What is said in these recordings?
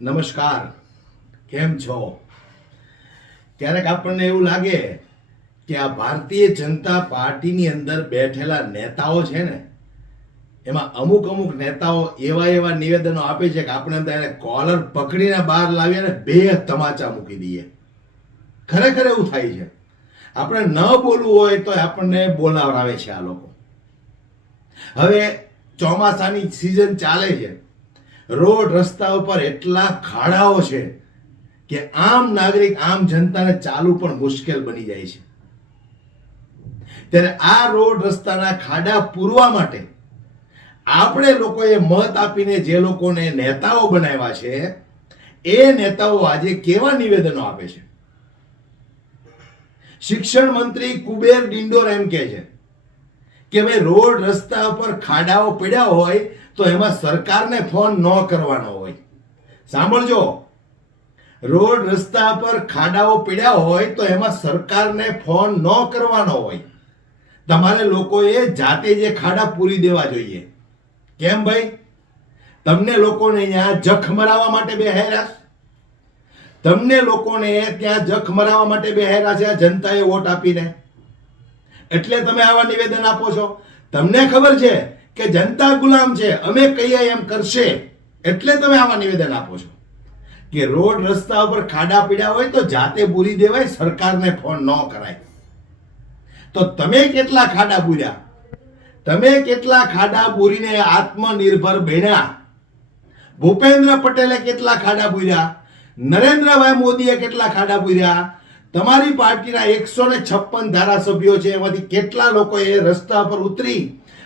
નમસ્કાર. કેમ છો? ક્યારેક આપણને એવું લાગે કે આ ભારતીય જનતા પાર્ટીની અંદર બેઠેલા નેતાઓ છે ને, એમાં અમુક અમુક નેતાઓ એવા એવા નિવેદનો આપે છે કે આપણે એને કોલર પકડીને બહાર લાવીએ ને બે તમાચા મૂકી દઈએ. ખરેખર એવું થાય છે. આપણે ન બોલવું હોય તો આપણને બોલાવરાવે છે આ લોકો. હવે ચોમાસાની સિઝન ચાલે છે. રોડ રસ્તા ઉપર એટલા ખાડાઓ છે કે આમ નાગરિક આમ જનતાને ચાલુ પણ મુશ્કેલ બની જાય છે. ત્યારે આ રોડ રસ્તાના ખાડા પૂરવા માટે આપણે લોકોએ મત આપીને જે લોકોને નેતાઓ બનાવ્યા છે, એ નેતાઓ આજે કેવા નિવેદનો આપે છે. શિક્ષણ મંત્રી કુબેર ડિંડોર એમ કહે છે કે ભાઈ રોડ રસ્તા ઉપર ખાડાઓ પડ્યા હોય તો એમાં સરકારને ફોન ન કરવાનો હોય. સાંભળજો, રોડ રસ્તા પર ખાડાઓ પડ્યા હોય તો એમાં સરકારને ફોન ન કરવાનો હોય. તમારે લોકોએ જાતે જે ખાડા પૂરી દેવા જોઈએ. કેમ ભાઈ? તમને લોકોને અહીંયા જખ મરાવવા માટે બેહાર્યા? તમને લોકોને ત્યાં જખ મરાવવા માટે બેહાર્યા છે આ જનતાએ વોટ આપીને? એટલે તમે આવા નિવેદન આપો છો. તમને ખબર છે કે જનતા ગુલામ છે, અમે કહીએ એમ કરશે, એટલે તમે આવા નિવેદન આપો છો કે રોડ રસ્તા ઉપર ખાડા પીડ્યા હોય તો જાતે પૂરી દેવાય, સરકારને ફોન ન કરાય. તો તમે કેટલા ખાડા પૂર્યા? તમે કેટલા ખાડા પૂરીને આત્મનિર્ભર બન્યા? ભૂપેન્દ્ર પટેલે કેટલા ખાડા પૂર્યા? નરેન્દ્રભાઈ મોદીએ કેટલા ખાડા પૂર્યા? તમારી પાર્ટીના 156 ધારાસભ્યો છે, એમાંથી કેટલા લોકોએ રસ્તા પર ઉતરી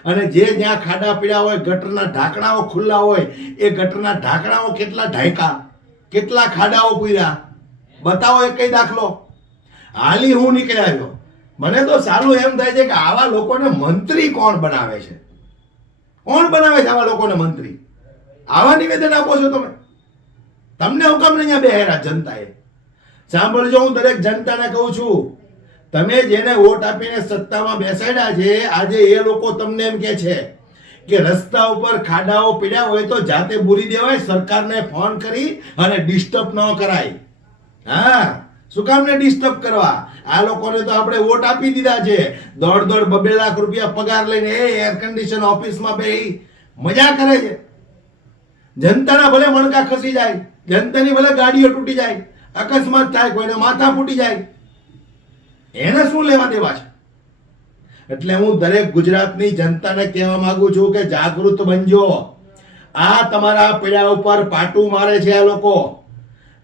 અને જે જ્યાં ખાડા પીડ્યા હોય, ગટરના ઢાંકણાઓ ખુલ્લા હોય, એ ગટરના ઢાંકણાઓ કેટલા ઢાંક્યા? કેટલા ખાડાઓ પૂર્યા? બતાવો એક કઈ દાખલો. હાલી હું નીકળ્યા છો. મને તો સારું એમ થાય છે કે આવા લોકોને મંત્રી કોણ બનાવે છે? કોણ બનાવે છે આવા લોકોને મંત્રી? આવા નિવેદન આપો છો તમે. તમને હું કામ અહીંયા બેહેરા જનતાએ? સાંભળજો, હું દરેક જનતાને કહું છું, તમે જેને વોટ આપીને સત્તામાં બેસાડ્યા છે, આજે એ લોકો તમને એમ કે છે કે રસ્તા ઉપર ખાડાઓ પીડ્યા હોય તો જાતે પૂરી દેવાય, સરકારને ફોન કરી અને ડિસ્ટર્બ ન કરાય. હા, શું કામ ને ડિસ્ટર્બ કરવા? આ લોકોને તો આપણે વોટ આપી દીધા છે. 1.5-2 લાખ રૂપિયા પગાર લઈને એર કન્ડિશન ઓફિસમાં બેહી મજા કરે છે. જનતાના ભલે મણકા ખસી જાય, જનતાની ભલે ગાડીઓ તૂટી જાય, અકસ્માત થાય, કોઈને માથા ફૂટી જાય, એને શું લેવા દેવા છે? એટલે હું દરેક ગુજરાતની જનતાને કહેવા માંગુ છું કે જાગૃત બનજો. આ તમારા પીડા ઉપર પાટું મારે છે આ લોકો.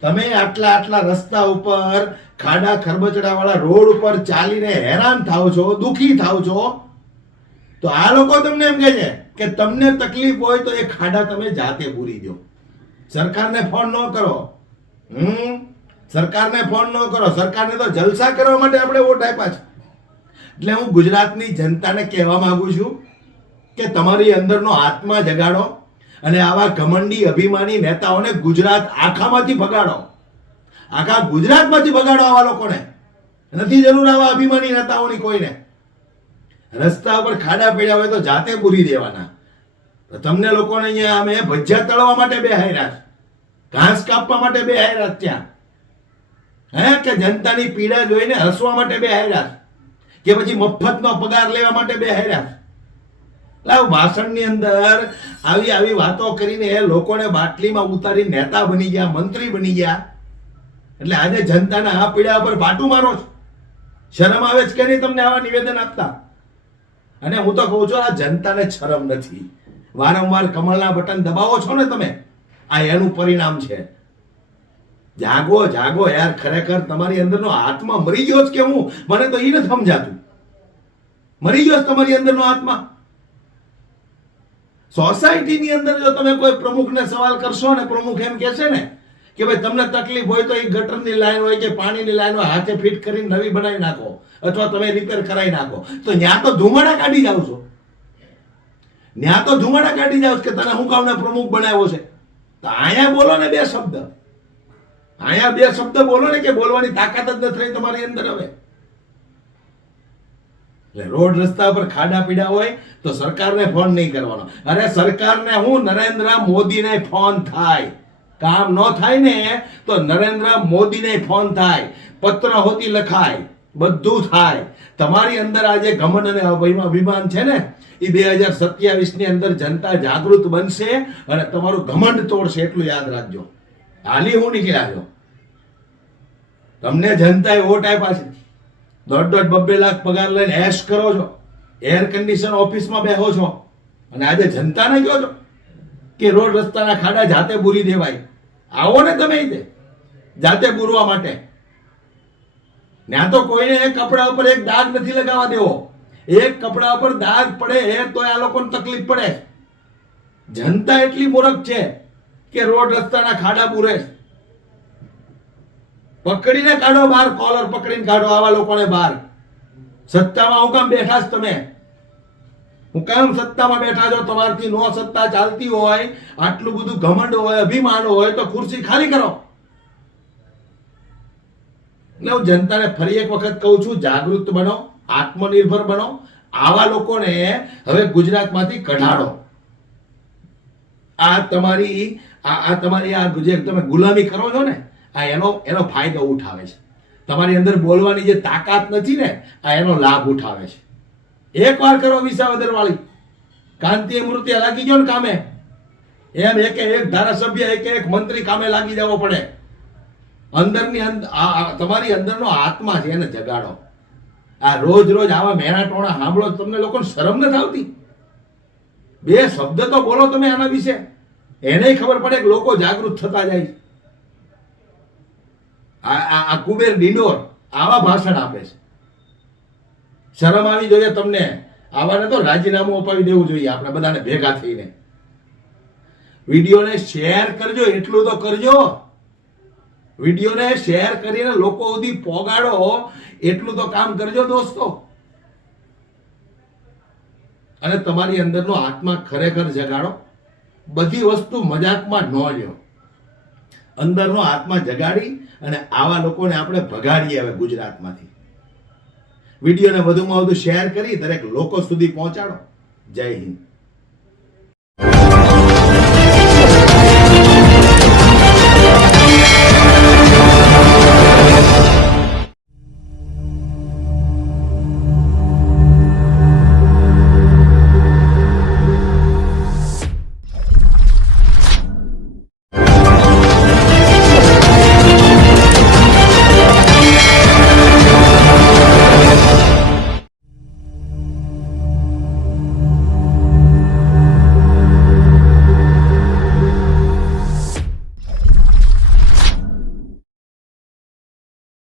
તમે આટલા રસ્તા ઉપર ખાડા ખરબચડા વાળા રોડ ઉપર ચાલીને હેરાન થાવ છો, દુખી થાવ છો, તો આ લોકો તમને એમ કહે છે કે તમને તકલીફ હોય તો એ ખાડા તમે જાતે પૂરી દો, સરકારને ફોન ન કરો. સરકારને ફોન ન કરો. સરકારને તો જલસા કરવા માટે આપણે વોટ આપ્યા છે. એટલે હું ગુજરાતની જનતાને કહેવા માંગુ છું કે તમારી અંદરનો આત્મા જગાડો અને આવા ઘમંડી અભિમાની નેતાઓને ગુજરાત આખામાંથી ભગાડો. આખા ગુજરાતમાંથી ભગાડો આવા લોકોને. નથી જરૂર આવા અભિમાની નેતાઓની કોઈને. રસ્તા ઉપર ખાડા પડ્યા હોય તો જાતે પૂરી દેવાના. તમને લોકોને અહીંયા અમે ભજીયા તળવા માટે બેહાર્યા, ઘાસ કાપવા માટે બેહાર્યા ત્યાં, હે કે જનતાની પીડા જોઈને હસવા માટે બેહાર્યા, કે પછી મફતનો પગાર લેવા માટે બેહાર્યા? લાવ, ભાષણની અંદર આવી વાતો કરીને લોકોને બાટલીમાં ઉતારી નેતા બની ગયા, મંત્રી બની ગયા. એટલે આજે જનતાના આ પીડા પર પાટું મારો છો. શરમ આવે છે કે નહીં તમને આવા નિવેદન આપતા? અને હું તો કહું છું, આ જનતાને શરમ નથી. વારંવાર કમળના બટન દબાવો છો ને તમે, આ એનું પરિણામ છે. જાગો જાગો યાર. ખરેખર તમારી અંદરનો આત્મા મરી ગયો છે કે હું? મને તો એ નથી સમજાતું. મરી ગયો છે તમારી અંદરનો આત્મા? સોસાયટીની અંદર જો તમે કોઈ પ્રમુખને સવાલ કરશો ને, પ્રમુખ એમ કહેશે ને કે ભાઈ તમને તકલીફ હોય તો એ ગટરની લાઈન હોય કે પાણીની લાઈન હોય, હાથે ફિટ કરીને નવી બનાવી નાખો અથવા તમે રિપેર કરાવી નાખો. તો ત્યાં તો ધુમાડા કાઢી જાવ છો. ત્યાં તો ધુમાડા કાઢી જાવ કે તને હું કામને પ્રમુખ બનાવ્યો છે. તો અહીંયા બોલો ને 2 શબ્દ. અહીંયા 2 શબ્દ બોલો ને, કે બોલવાની તાકાત જ નથી રહી તમારી અંદર હવે. એટલે રોડ રસ્તા પર ખાડા પીડા હોય તો સરકારને ફોન નહીં કરવાનો. અરે સરકારને હું, નરેન્દ્ર મોદીને ફોન થાય. કામ ન થાય ને તો નરેન્દ્ર મોદીને ફોન થાય, પત્ર હોતી લખાય, બધું થાય. તમારી અંદર આજે ઘમંડ અને અભિમાન છે ને, એ 2027 ની અંદર જનતા જાગૃત બનશે અને તમારું ઘમંડ તોડશે, એટલું યાદ રાખજો. હાલી હું નીકળ્યા છો, તમને જનતાએ વોટ આપ્યા છે, 1.5-2 લાખ પગાર લઈને એશ કરો છો, એર કન્ડિશન ઓફિસમાં બેહો છો, અને આજે જનતાને કહો છો કે રોડ રસ્તાના ખાડા જાતે બુરી દેવાય. આવો ને તમે જાતે બુરવા માટે. ત્યાં તો કોઈને એક કપડા ઉપર એક દાગ નથી લગાવવા દેવો. એક કપડા ઉપર દાગ પડે તો આ લોકોને તકલીફ પડે. જનતા એટલી મૂર્ખ છે કે રોડ રસ્તાના ખાડા બુરે. પકડીને કાઢો બહાર, કોલર પકડીને કાઢો આવા લોકોને બહાર. સત્તામાં હું કામ બેઠા છો તમે? હું કામ સત્તામાં બેઠા છો? તમારથી નો સત્તા ચાલતી હોય, આટલું બધું ઘમંડ હોય, અભિમાન હોય, તો ખુરશી ખાલી કરો. એટલે હું જનતાને ફરી એક વખત કહું છું, જાગૃત બનો, આત્મનિર્ભર બનો. આવા લોકોને હવે ગુજરાતમાંથી કઢાડો. આ તમારી જે તમે ગુલામી કરો છો ને, આ એનો ફાયદો ઉઠાવે છે. તમારી અંદર બોલવાની જે તાકાત નથી ને, આ એનો લાભ ઉઠાવે છે. એક વાર કરો વિસાવદર વાળી, કાંતિ મૃત્યુ લાગી ગયો ને કામે. એમ એક ધારાસભ્ય, એક મંત્રી કામે લાગી જવો પડે. તમારી અંદરનો આત્મા છે, એને જગાડો. આ રોજ આવા મેણા ટોણા સાંભળો, તમને લોકોને શરમ નથી આવતી? 2 શબ્દ તો બોલો તમે આના વિશે, એને ખબર પડે કે લોકો જાગૃત થતા જાય. આ કુબેર ડિંડોર આવા ભાષણ આપે છે. શરમ આવી જોઈએ તમને. આવાને તો રાજીનામું અપાવી દેવું જોઈએ આપણે બધાને ભેગા થઈને. વિડીયોને શેર કરજો, એટલું તો કરજો. વિડીયોને શેર કરીને લોકો સુધી પોગાડો, એટલું તો કામ કરજો દોસ્તો. અને તમારી અંદરનો આત્મા ખરેખર જગાડો. બધી વસ્તુ મજાકમાં ન લ્યો. અંદરનો આત્મા જગાડી અને આવા લોકોને આપણે ભગાડીએ હવે ગુજરાતમાંથી. વિડીયોને વધુમાં વધુ શેર કરી દરેક લોકો સુધી પહોંચાડો. જય હિન્દ.